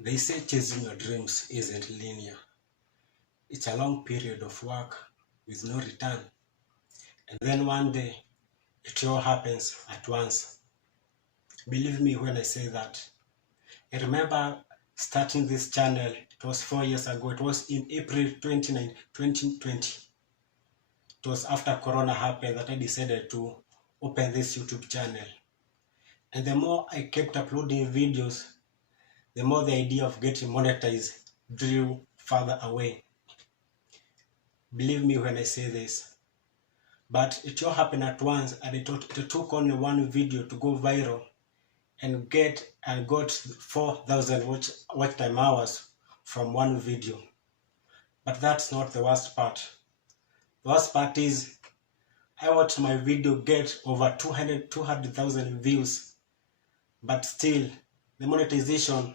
They say chasing your dreams isn't linear. It's a long period of work with no return. And then one day, it all happens at once. Believe me when I say that. I remember starting this channel, it was 4 years ago. It was in April 2020. It was after Corona happened that I decided to open this YouTube channel. And the more I kept uploading videos, the more the idea of getting monetized drew further away. Believe me when I say this. But it all happened at once, and it took only one video to go viral and got 4,000 watch time hours from one video. But that's not the worst part. The worst part is I watched my video get over 200,000 views, but still the monetization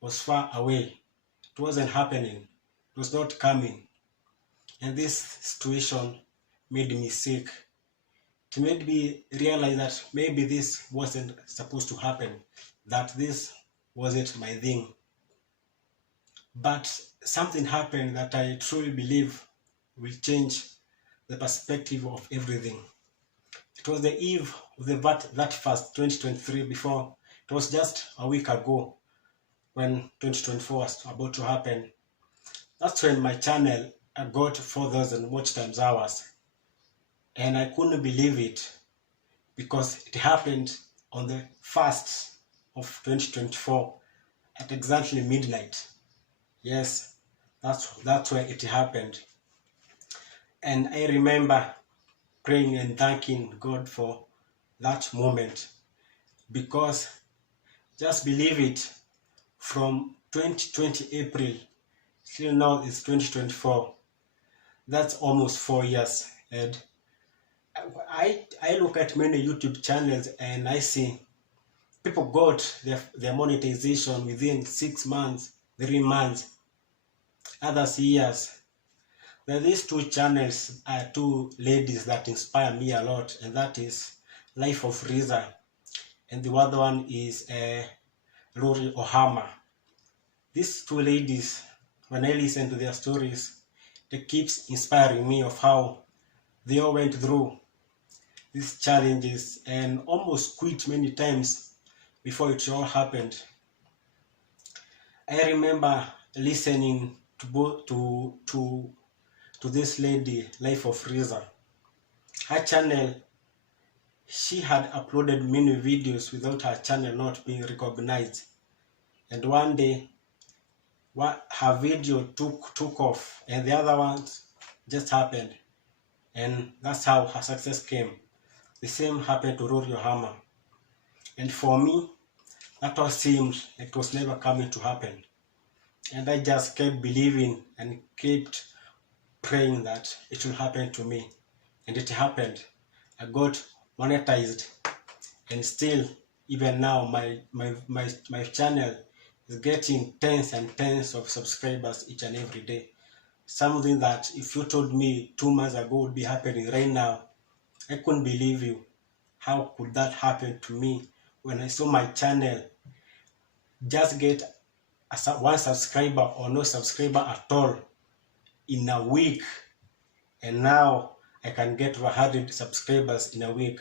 was far away. It wasn't happening. It was not coming. And this situation made me sick. It made me realize that maybe this wasn't supposed to happen, that this wasn't my thing. But something happened that I truly believe will change the perspective of everything. It was the eve of the that first 2023, before it was just a week ago when 2024 was about to happen. That's when my channel got 4,000 watch times hours. And I couldn't believe it because it happened on the 1st of 2024 at exactly midnight. Yes, that's where it happened. And I remember praying and thanking God for that moment, because just believe it, from 2020 April till now it's 2024. That's almost 4 years. And I look at many YouTube channels and I see people got their monetization within 6 months, 3 months, others years. Now these two channels are two ladies that inspire me a lot, and that is Life of Riza, and the other one is Lori Ohama. These two ladies, when I listen to their stories, it keeps inspiring me of how they all went through these challenges and almost quit many times before it all happened. I remember listening to this lady, Life of Riza. Her channel, she had uploaded many videos without her channel not being recognized. And one day, her video took off, and the other ones just happened. And that's how her success came. The same happened to Rory Ohama. And for me, that all seemed like it was never coming to happen. And I just kept believing and kept praying that it will happen to me. And it happened. I got monetized. And still, even now, my channel is getting tens and tens of subscribers each and every day. Something that if you told me 2 months ago would be happening right now, I couldn't believe you. How could that happen to me when I saw my channel just get one subscriber or no subscriber at all in a week, and now I can get 100 subscribers in a week?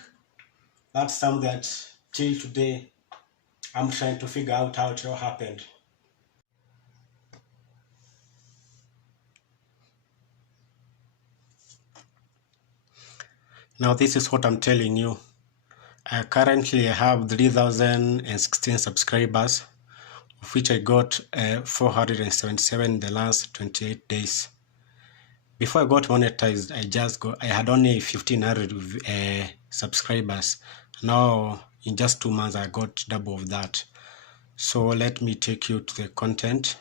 That's something that till today I'm trying to figure out how it all happened. Now this is what I'm telling you. I currently have 3,016 subscribers, of which I got 477 in the last 28 days. Before I got monetized, I had only 1,500 subscribers. Now in just 2 months I got double of that. So let me take you to the content.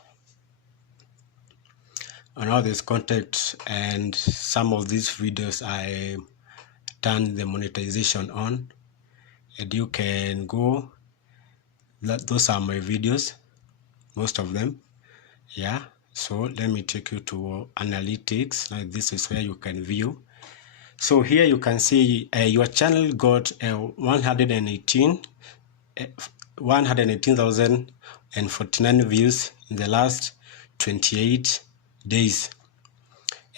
And all this content and some of these videos I done the monetization on, and you can go, those are my videos, most of them. Yeah, so let me take you to analytics. Now this is where you can view. So here you can see your channel got 118,049 views in the last 28 days.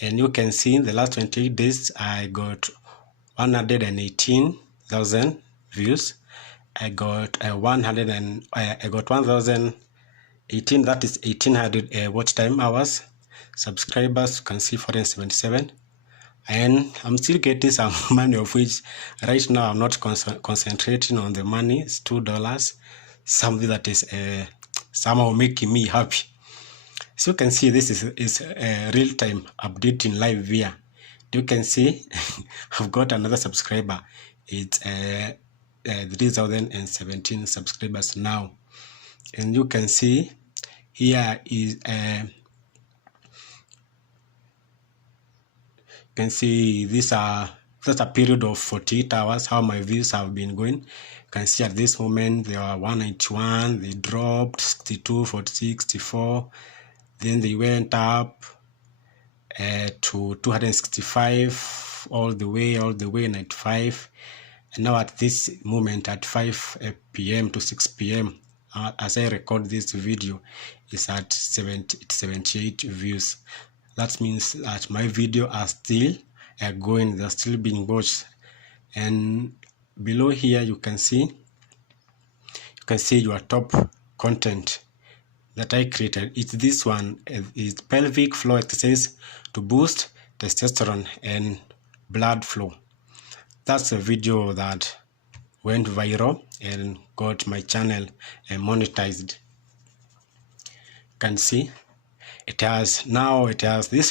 And you can see in the last 28 days I got 118,000 views. I got 1,018, that is 1800 watch time hours. Subscribers, you can see 477. And I'm still getting some money, of which right now I'm not concentrating on the money. It's $2, something that is somehow making me happy. So you can see this is a real-time updating live here. You can see I've got another subscriber. It's 3,017 subscribers now, and you can see here is you can see that's a period of 48 hours how my views have been going. You can see at this moment they are 191, they dropped 62, 46, 64, then they went up to 265, all the way 95, and now at this moment at 5 p.m. to 6 p.m. As I record this video, is at 78 views. That means that my video are still going, they're still being watched. And below here you can see your top content that I created. It's this one, is pelvic floor exercise to boost testosterone and blood flow. That's a video that went viral and got my channel monetized. You can see this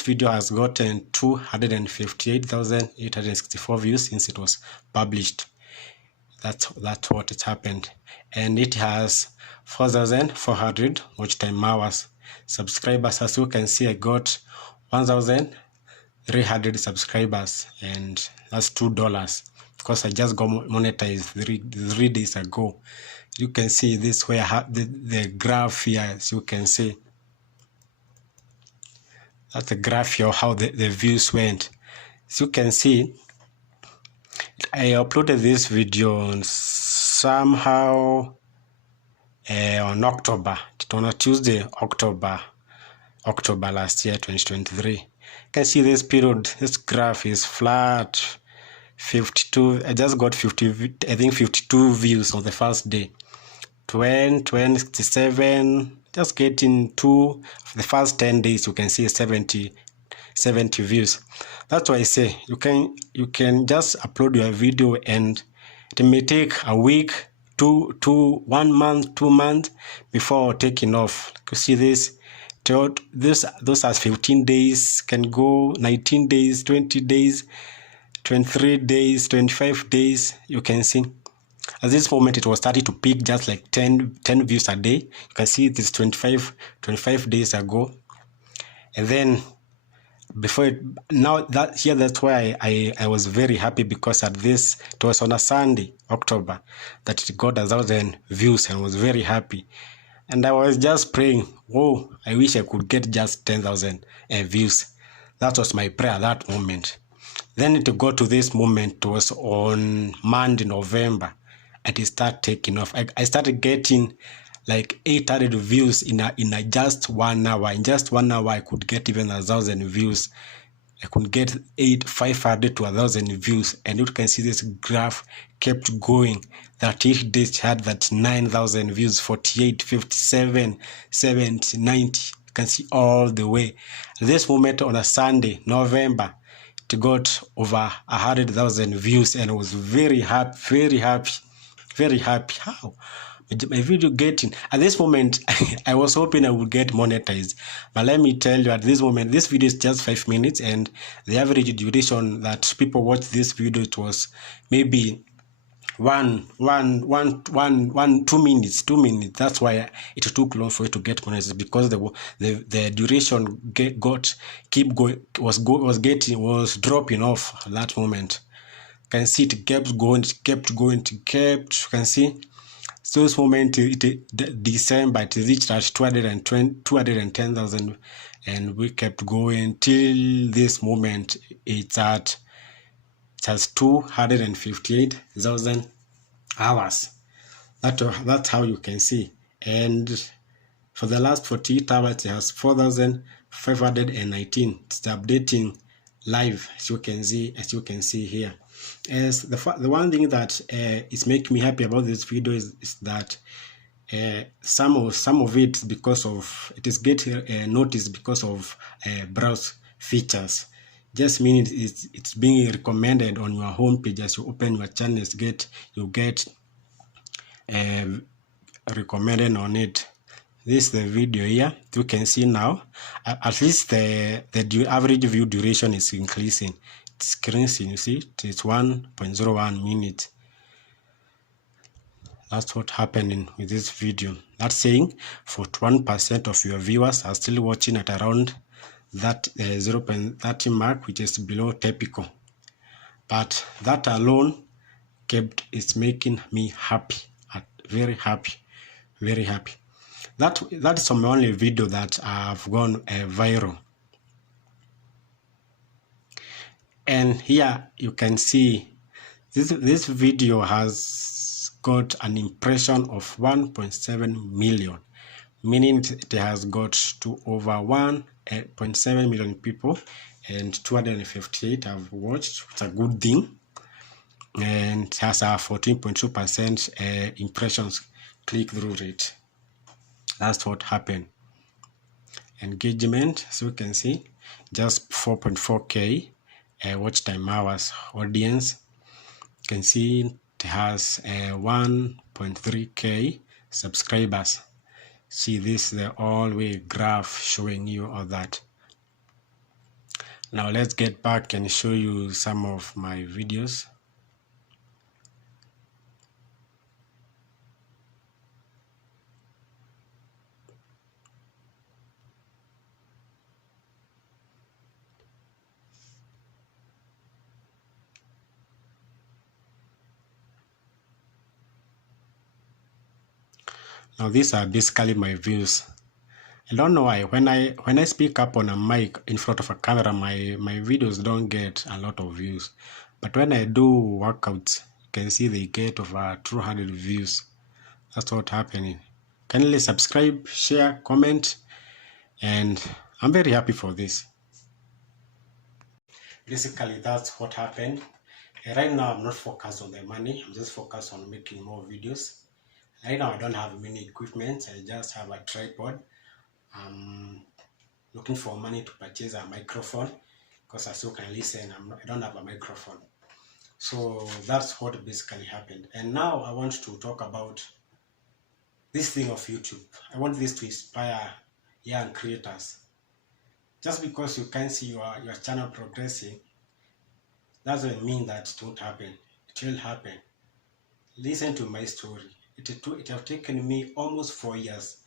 video has gotten 258,864 views since it was published. That's what it happened. And it has 4,400 watch time hours. Subscribers, as you can see, I got 1,300 subscribers, and that's $2 because I just got monetized three days ago. You can see this where I have the graph here, as you can see. That's the graph here, how the views went. As you can see, I uploaded this video on somehow on October, on a Tuesday, October last year, 2023. You can see this period, this graph is flat, 52. I just got 52 views on the first day. 20, 67, just getting 2 for the first 10 days. You can see 70 views. That's why I say you can just upload your video and it may take a week, 1 month, 2 months before taking off. You see this, those are 15 days, can go 19 days, 20 days, 23 days, 25 days. You can see at this moment it was starting to peak just like 10 views a day. You can see this 25 days ago, and then before that's why I was very happy, because it was on a Sunday, October, that it got 1,000 views, and was very happy. And I was just praying, oh, I wish I could get just 10,000 views. That was my prayer at that moment. Then to go to this moment, it was on Monday, November, and it started taking off. I started getting like 800 views in just 1 hour. In just 1 hour, I could get even 1,000 views. I could get 500 to 1,000 views, and you can see this graph kept going. That each day had that 9,000 views, 48, 57, 70, 90. You can see all the way. At this moment on a Sunday, November, it got over 100,000 views, and I was very happy, very happy, very happy. How? My video getting at this moment I was hoping I would get monetized, but let me tell you, at this moment this video is just 5 minutes, and the average duration that people watch this video, it was maybe 2 minutes. That's why it took long for it to get monetized, because the duration was dropping off at that moment. You can see it kept going. You can see. So this moment, December, it reached at 210,000, and we kept going till this moment. It has 258,000 hours. That's how you can see. And For the last 48 hours, it has 4,519. It's updating live, as you can see here. As the one thing that is making me happy about this video is that some of it, because of it is getting noticed because of browse features. Just mean it's being recommended on your home page. As you open your channels, you get recommended on it. This is the video here. You can see now at least the average view duration is increasing. It's increasing. You see, it's 1.01 minutes. That's what happening with this video. That's saying 41% of your viewers are still watching at around that 0.30 mark, which is below typical. But that alone is making me happy, very happy, very happy. That is my only video that have gone viral. And here you can see this video has got an impression of 1.7 million, meaning it has got to over 1.7 million people, and 258 have watched. It's a good thing, and it has a 14.2% impressions click-through rate. That's what happened. Engagement, so you can see, just 4.4K watch time hours. Audience, you can see it has 1.3K subscribers. See this, the all-way graph showing you all that. Now let's get back and show you some of my videos. Now these are basically my views. I don't know why when I speak up on a mic in front of a camera, my videos don't get a lot of views. But when I do workouts, you can see they get over 200 views. That's what's happening. Kindly subscribe, share, comment, and I'm very happy for this. Basically, that's what happened. Right now, I'm not focused on the money. I'm just focused on making more videos. Right now, I don't have many equipment. I just have a tripod. I'm looking for money to purchase a microphone, because as you can listen, I don't have a microphone. So that's what basically happened. And now I want to talk about this thing of YouTube. I want this to inspire young creators. Just because you can see your channel progressing doesn't mean that it won't happen. It will happen. Listen to my story. It have taken me almost 4 years.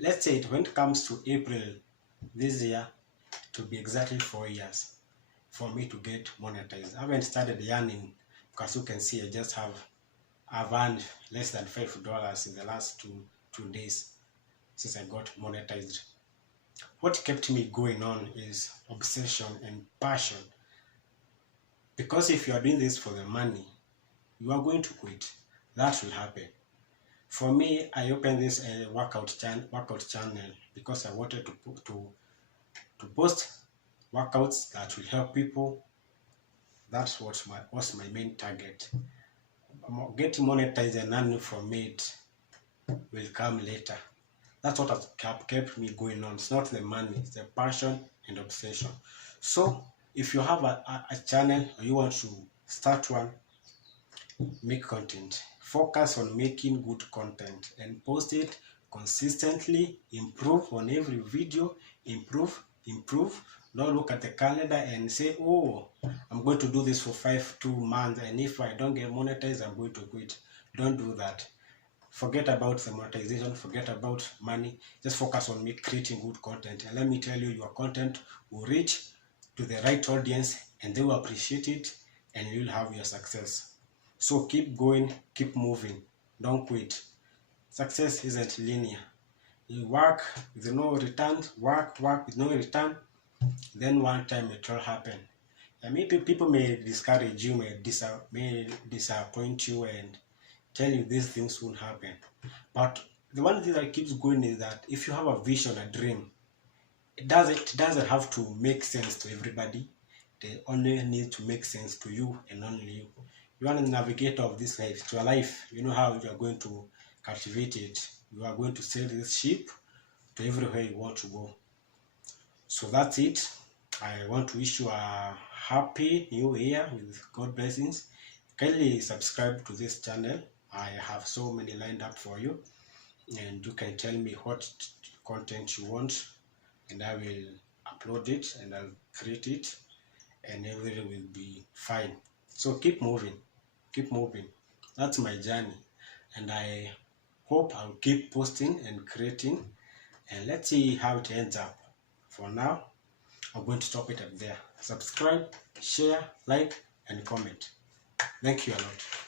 Let's say when it comes to April this year, to be exactly 4 years for me to get monetized. I haven't started earning, because you can see I've earned less than $5 in the last two days since I got monetized. What kept me going on is obsession and passion. Because if you are doing this for the money, you are going to quit. That will happen. For me, I opened this workout channel because I wanted to post workouts that will help people. That's what was my main target. Getting monetized and earning from it will come later. That's what has kept me going on. It's not the money, it's the passion and obsession. So if you have a channel or you want to start one, make content. Focus on making good content and post it consistently. Improve on every video. Improve. Don't look at the calendar and say, oh, I'm going to do this for 2 months, and if I don't get monetized, I'm going to quit. Don't do that. Forget about the monetization. Forget about money. Just focus on creating good content. And let me tell you, your content will reach to the right audience, and they will appreciate it, and you'll have your success. So keep going, keep moving, don't quit. Success isn't linear. You work with no return, work with no return, then one time it will happen. And maybe people may discourage you, may disappoint you and tell you these things won't happen. But the one thing that keeps going is that if you have a vision, a dream, it doesn't have to make sense to everybody. They only need to make sense to you and only you. You are the navigator of this life. It's your life. You know how you are going to cultivate it. You are going to sail this ship to everywhere you want to go. So that's it. I want to wish you a happy new year with God blessings. Kindly subscribe to this channel. I have so many lined up for you, and you can tell me what content you want, and I will upload it and I'll create it, and everything will be fine. So keep moving. That's my journey, and I hope I'll keep posting and creating, and let's see how it ends up. For now, I'm going to stop it up there. Subscribe, share, like, and comment. Thank you a lot.